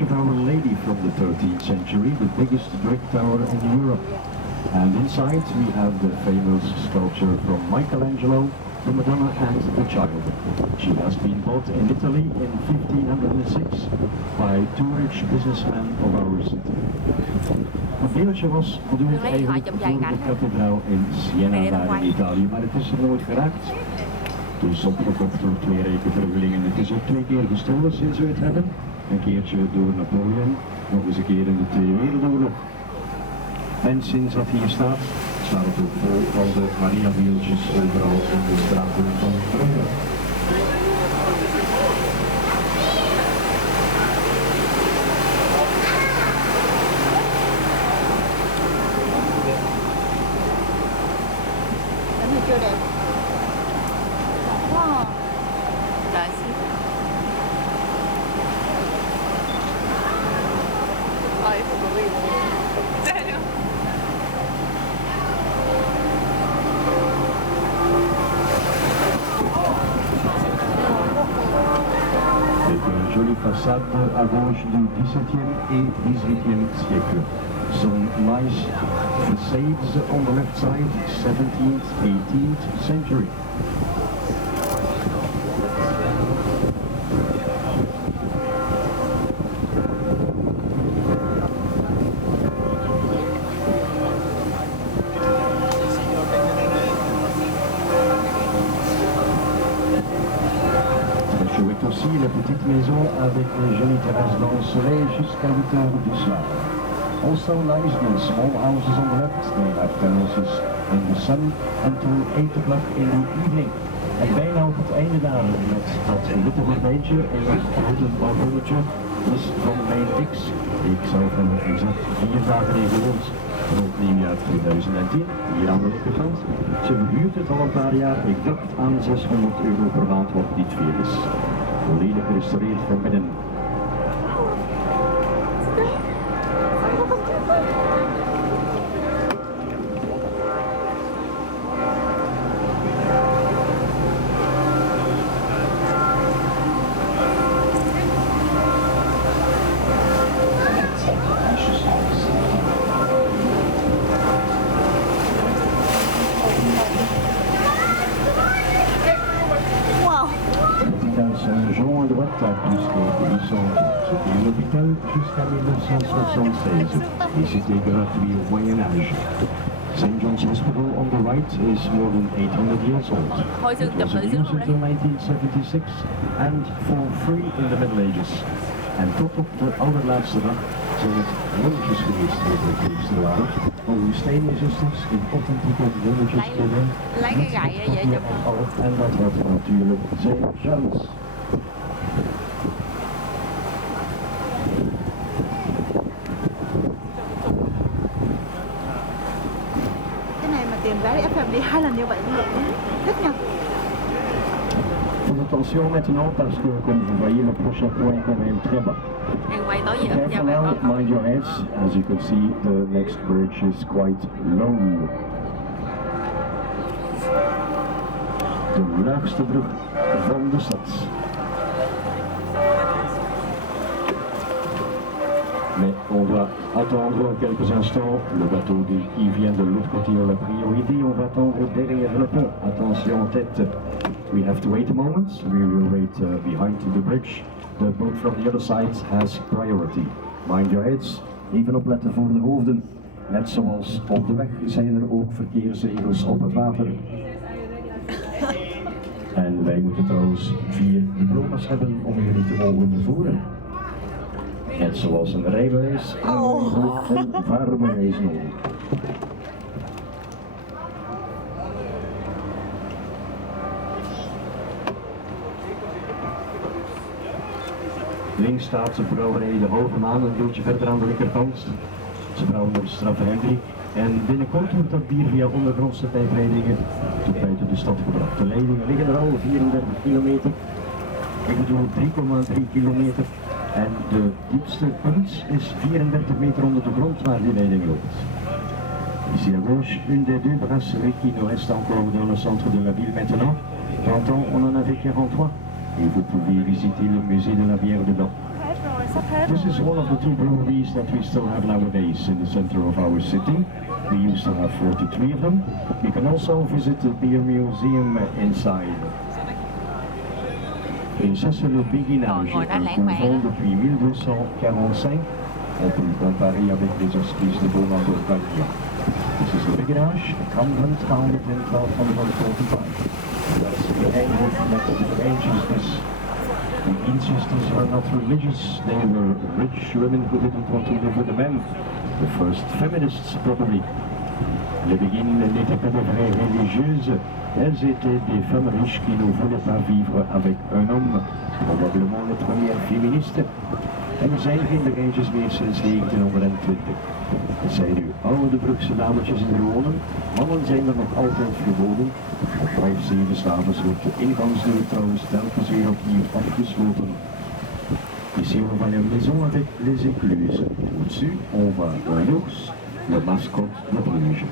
Of Our Lady from the 13th century, the biggest brick tower in Europe. And inside we have the famous sculpture from Michelangelo, the Madonna and the Child. She has been bought in Italy in 1506 by two rich businessmen of our city. Het beeldje was bedoeld eigenlijk voor de kathedraal in Siena daar in Italië, maar het is er nooit geraakt. Dus opgekocht door twee rijke vluchtelingen. Het is ook twee keer gestolen sinds we het hebben. Een keertje door Napoleon, nog eens een keer in de Tweede Wereldoorlog. En sinds dat hier staat, staat het ook vol van de Mariabeeldjes overal in de straten van Bruges. Jolie façade à gauche du XVIIe et XVIIIe siècle. Some nice facades on the left side, 17th, 18th century. Aussi la petite maison avec les jolies terrasses dans le soleil jusqu'à 8 heures du soir. Also nice the small houses on the left, they have terraces in the sun until 8 o'clock in the evening. En bijna op het einde daar met dat witte gordijntje en dat grote balkonnetje dus van mijn X. Ik zou van exact 4 dagen in gewoond. Rond nieuwjaar 2010, hier aan de linkerkant. Ze verhuurt het al een paar jaar, ik dacht aan 600 euro per maand wat niet veel is. Volledig gerestaureerd van binnen. Saint-Jean à droite à plus de 800 ans. C'était l'hôpital jusqu'à 1976 et c'était gratuit au Moyen-Âge. St. John's Hospital on the right is more than 800 years old. It was in use until 1976 and for free in the Middle Ages. En tot op de allerlaatste dag zijn het nonnetjes geweest over het Kloosterwaardig. Augustijnen zusters in authentieke nonnetjes kunnen. Lekker rijden, jeetje. En dat wordt natuurlijk St. John's. Tiền vé ép em đi 2 lần như vậy cũng được rất nhanh. Faites attention maintenant parce que comme vous voyez le prochain point est quand même très bas. Em quay tối gì Careful chào mẹ now, con. mind your heads. As you can see, the next bridge is quite low. De laagste brug van de stad. Mais on doit attendre quelques instants. Le bateau qui vient de l'autre côté a la priorité. On va attendre derrière le pont. Attention en tête. We have to wait a moment. We will wait behind the bridge. The boat from the other side has priority. Mind your heads. Even opletten voor de hoofden. Net zoals op de weg zijn er ook verkeersregels op het water. En wij moeten trouwens 4 diploma's hebben om jullie te mogen vervoeren. Net zoals een rijbewijs en ook een vaarbewijs nodig. Links staat de brouwerij De Hoge Maan, een beetje verder aan de linkerkant. Ze brouwen op Straffe Hendrik. En binnenkort wordt dat bier via ondergrondse pijpleidingen tot buiten de stad gebracht. De leidingen liggen er al 34 kilometer. Ik bedoel 3,3 kilometer. En de diepste punt is 34 meter onder de grond waar die leiding loopt. Ici à gauche, une des 2 brasseries qui nous reste encore dans le centre de la ville maintenant. Tantôt on en avait 43. Et vous pouvez visiter le musée de la bière dedans. rồi, sắp hết This is rồi. one of the two breweries that we still have nowadays in the center of our city. We used to have 43 of them. You can also visit the beer museum inside. Et ça c'est le béguinage, qu'on vend depuis 1245. On peut le comparer avec les hospices de Beaumont-d'Orvania. This is the béguinage, a convent founded in 1245. That's the English method of ancients. The ancestors were not religious, they were rich women who didn't want to live with the men. The first feminists probably. Les béguines n'étaient pas des vraies religieuses, elles étaient des femmes riches qui ne voulaient pas vivre avec un homme, probablement les premières féministes. En er zijn geen begeintjes meer sinds 1920. Het zijn nu oude Brugse dametjes in de wonen, mannen zijn er nog altijd verboden. Op 5-7 s'avonds wordt de ingangsdeur trouwens telkens weer opnieuw afgesloten. Ici on va la maison avec les écluses. Au-dessus on voit l'ours, le mascotte de Bruges.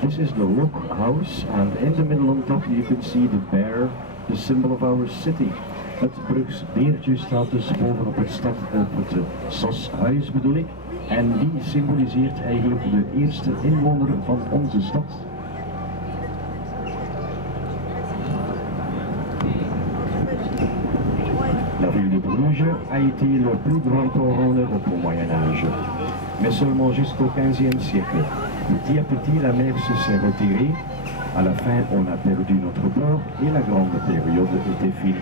This is the Lock House, and in the middle on top you can see the bear, the symbol of our city. Het Brugs beertje staat dus boven op het Sashuis bedoel ik, en die symboliseert eigenlijk de eerste inwoner van onze stad. La ville de Bruges a été le plus grand port en Europe au Moyen-Âge, mais seulement jusqu'au XVe siècle. Petit à petit, la mer s'est retirée. À la fin, on a perdu notre port et la grande période était finie.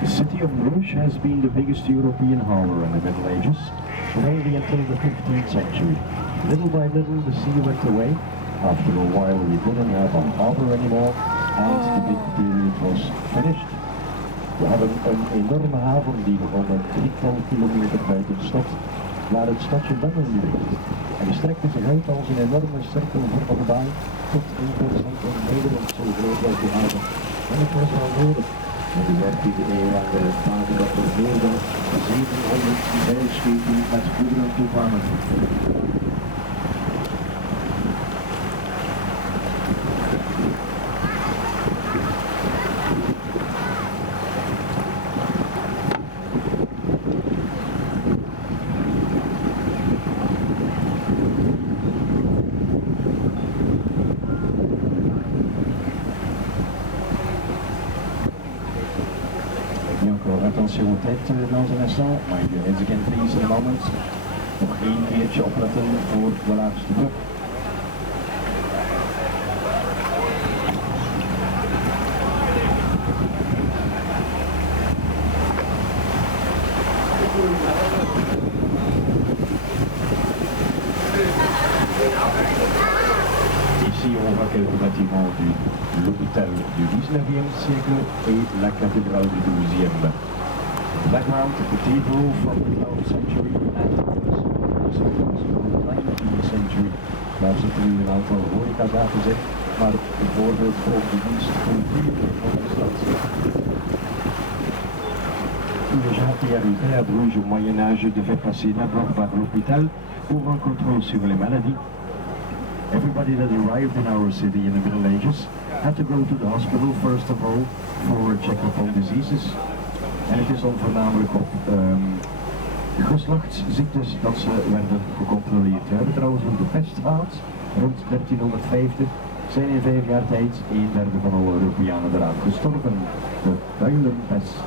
The city of Bruges has been the biggest European harbour in the Middle Ages, but only until the 15th century. Little by little, the sea went away. After a while, we didn't have a harbour anymore, and the big period was finished. We hebben een enorme haven die nog een drietal kilometer buiten de stad, waar het stadje Bemmel ligt. En die strekte zich uit als een enorme cirkelvormige baan tot in Duitsland en Nederland zo groot als de haven. En het was wel nodig. In de 13e eeuw aan de dagen dat er meer dan 700 zeilschepen met goederen toekwamen. Attention aux têtes dans un instant, mind your heads again please in a moment. Nog één keertje opletten voor de laatste brug. Ici on voit quelques bâtiments du l'hôpital du 19e siècle et la cathédrale du 12e. Background, the cathedral from the 12th century and the 19th century. Daar zitten nu een aantal horeca's gezet, maar bijvoorbeeld ook de dienst van de van de stad. Les gens qui arrivaient à Bruges au Moyen-Âge devaient passer d'abord par l'hôpital pour un contrôle sur les maladies. Everybody that arrived in our city in the Middle Ages had to go to the hospital first of all for a check-up on diseases. En het is dan voornamelijk op geslachtsziektes dat ze werden gecontroleerd. We hebben trouwens ook de pest gehad, rond 1350 zijn in 5 jaar tijd 1/3 van alle Europeanen eraan gestorven. De kuilenpest.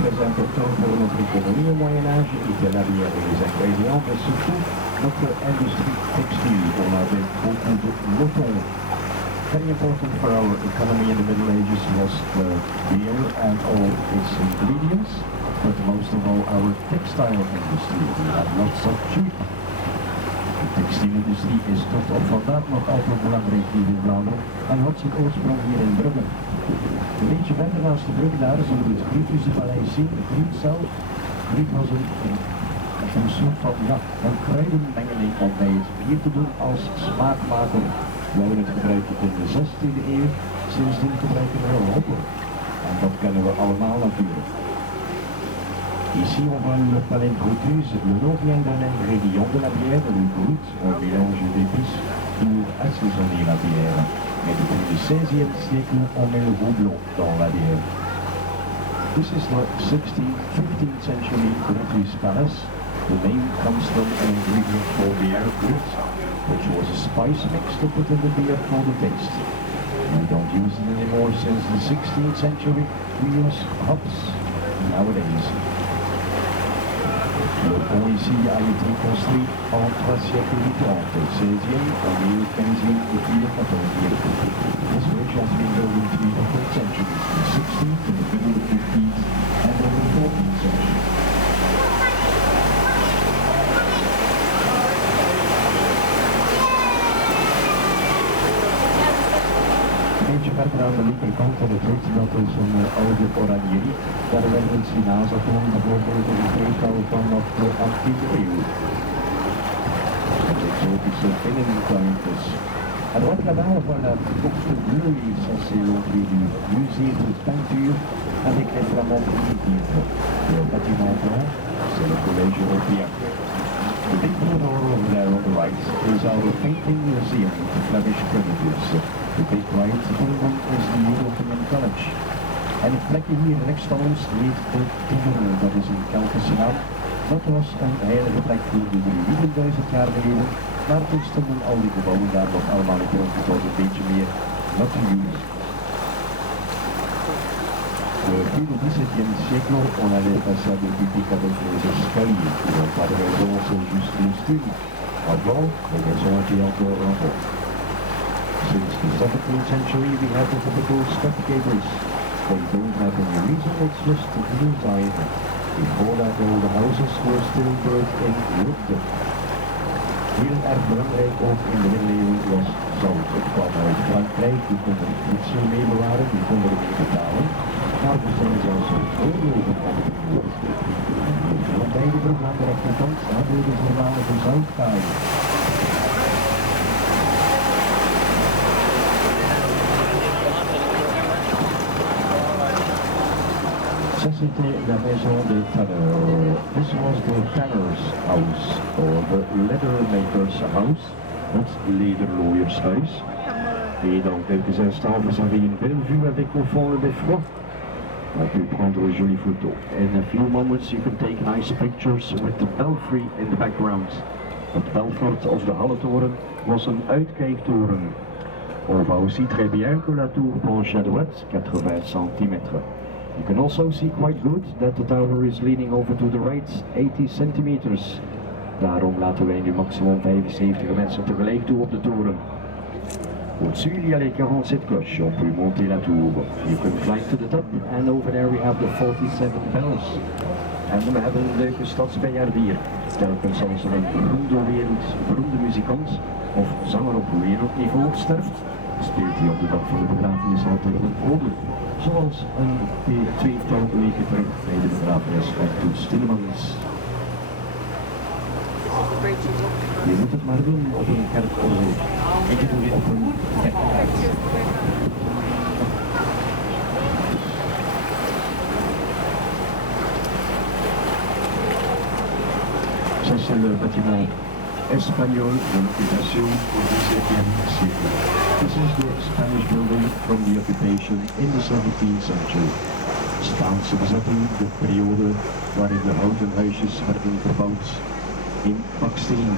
Très important pour notre économie au Moyen-Âge était la bière et les ingrédients, mais surtout notre industrie textile. On avait beaucoup de coton. Very important for our economy in the Middle Ages was the beer and all its ingredients, but most of all our textile industry. We had lots of sheep. De textielindustrie is tot op vandaag nog altijd belangrijk hier in Vlaanderen en had zijn oorsprong hier in Brugge. Een beetje verder naast de brug daar zullen we het Griekse paleis zien, de Griek zelf. Griek was een soort van een kruidenmengeling om bij het bier te doen als smaakmaker. We hebben het gebruikt in de 16e eeuw, sindsdien gebruiken we een hopper. En dat kennen we allemaal natuurlijk. Ici, on voit le palais de Bruges. Le nom vient d'un ingrédient de la bière, le brut, un mélange d'épices pour assaisonner la bière. Mais depuis le 16e siècle, on met le houblon dans la bière. This is the 15th century Bruges Palace. The name comes from an ingredient called beer brut, which was a spice mix to put in the beer for the taste. We don't use it anymore since the 16th century. We use hops nowadays. Le pont ici a été construit entre siècle 30, 16e, au milieu 15e et puis le 14e. This bridge has been built in 3 different centuries, the 16th, in the middle of the 15th, and then the 14th century. Een beetje verder aan de linkerkant van het hut, dat is een oude oranjerie. Daar werd een sinaasappel bijvoorbeeld een tweetal vanaf de 18e eeuw. Een exotische binnentuintjes. En wat là-bas, on voit la porte bleue, ça c'est l'entrée du musée de peinture avec les flamants primitifs. Le bâtiment blanc, c'est le collège européen. The big blue door over there on the right is our painting museum, the Flemish primitives. The big white building is the European College. En het plekje hier rechts van ons heet de Tiveren, dat is een Keltische naam. Dat was een heilige plek voor de 3000 jaar geleden, maar toen stonden al die gebouwen daar nog allemaal in grond, het was een beetje meer natuurlijk. Depuis le XVIIe siècle, on avait les façades publiques avec les escaliers, qui n'ont pas de raison, c'est juste les stules. Avant, les maisons étaient encore en haut. Since the 17th century, we have the typical step gables. They don't have any reason, it's just a design. Before that, all the houses were still built in wood. Heel erg belangrijk ook in de middeleeuwen was zout. Het kwam uit Frankrijk, die konden het voedsel mee bewaren, die konden het mee betalen. Maar er zijn zelfs ook oorlogen opgevoerd. Van beide bruggen aan de rechterkant hadden we de voormalige zoutkaai. Ça c'était la maison des tanneurs. This was the tanner's house, or the leather maker's house. That's lederlooiers huis. Et donc quelques instants, vous avez une belle vue avec au fond le beffroi. On peut prendre une jolie photo. In a few moments you can take nice pictures with the belfry in the background. Het belfort of de Halletoren was een uitkijktoren. On va aussi très bien que la tour penche à droite, 80 cm. You can also see quite good that the tower is leaning over to the right, 80 centimeters. Daarom laten wij nu maximum 75 mensen tegelijk toe op de toren. Au-dessus, il y a les 47 cloches. On peut monter la tour. You can climb to the top, and over there we have the 47 bells. En we hebben een leuke stadsbiljardier. Telkens als er een beroemde muzikant of zanger op wereldniveau sterft, speelt hij op de dag van de begrafenis altijd een ode. Zoals een tweetal weken terug bij de begrafenis van Toets Tillemans. Je moet het maar doen op een kerkorgel. Ik doe het op een kerkkaart. Ça c'est le bâtiment espagnol de l'occupation au XVIIe siècle. This is the Spanish building from the occupation in the 17th century. Spaanse bezetting, de periode waarin de houten huisjes werden verbouwd in baksteen.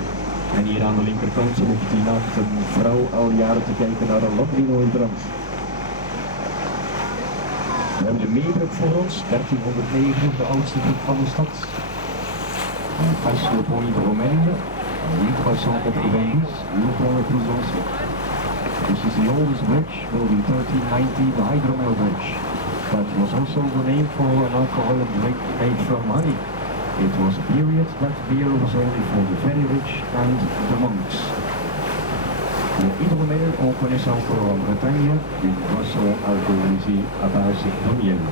En hier aan de linkerkant loopt die nacht een vrouw al jaren te kijken naar een lambrino in brand. We hebben de Meebrug voor ons, 1309, de oudste brug van de stad. En passe le pont hydromène, 1390, le pont le plus ancien. This is the oldest bridge, built in 1390, the Hydromel Bridge. That was also the name for an alcoholic drink made from honey. It was a period that beer was only for the very rich and the monks. Le hydromel, on connaît ça encore en Bretagne, une boisson alcoolisée à base de miel.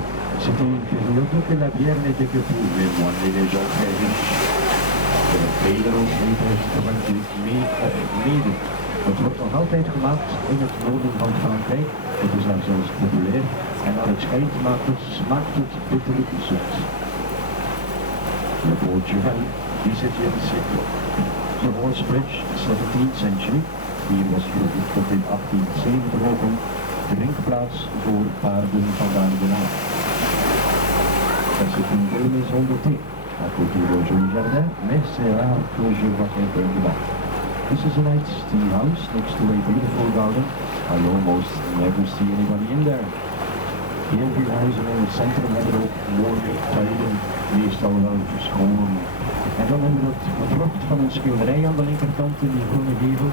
C'était une période que la bière n'était que pour les moines et les gens très riches. De Nederlands heet het gewoonlijk mee of mede. Het wordt nog altijd gemaakt in het noorden van Frankrijk. Het is daar zelfs populair en aan het schijnt smaakt het bitterlijk zoet. Le Pont Juvel, 17e siècle. The Horse Bridge, 17th century. Hier was vroeger tot in 1870 ook een drinkplaats voor paarden vandaar de naam. C'est une belle maison d'été à côté de joli jardin, mais c'est rare que je vois quelqu'un dedans. This is a nice tea house next to a beautiful garden. I almost never see anybody in there. Heel veel huizen in het centrum hebben ook mooie tuinen, meestal wel verscholen. En dan hebben we het vrucht van een schilderij aan de linkerkant in die groene gevel.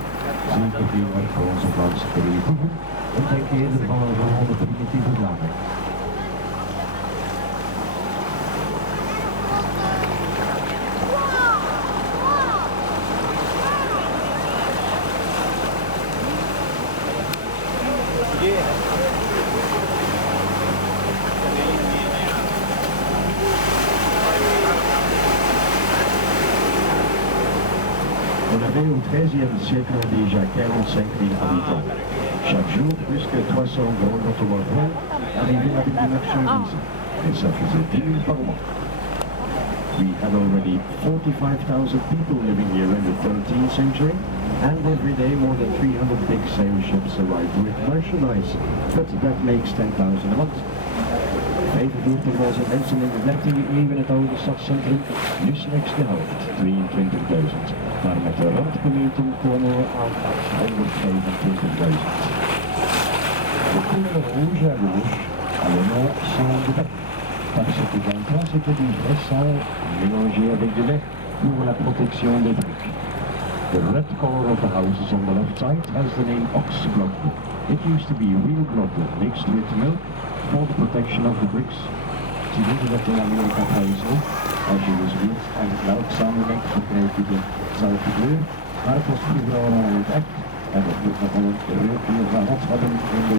Zeker veel werk voor onze Vlaamse creatieven. En denk eerder van een gewone primitieve Vlaming. On avait au XIIIe siècle déjà 45 000 habitants. Chaque jour, plus que 300 grands automobiles arrivaient avec des marchandises. Et ça faisait 10 000 par mois. We had already 45,000 people living here in the 13th century, and every day more than 300 big sail ships arrived with merchandise. But that makes 10,000 a month. 45.000 mensen in de 13e eeuw in het oude stadscentrum, nu slechts de helft, 22.000. Maar met de randgemeenten komen we aan 825.000. De couleur rouge à gauche, à l'honneur sont de bec, parce que dans le temps c'était du vrai sang mélangé avec de lait pour la protection des briques. The red color of the houses on the left side has the name ox blood. It used to be real blood mixed with milk for the protection of the bricks. Ze weten dat in Amerika trouwens ook. Als je dus wiet en melk samenmengt, dan krijg je dezelfde kleur. Maar het was vroeger allemaal niet echt. En dat moet nogal een reuk van wat hebben in de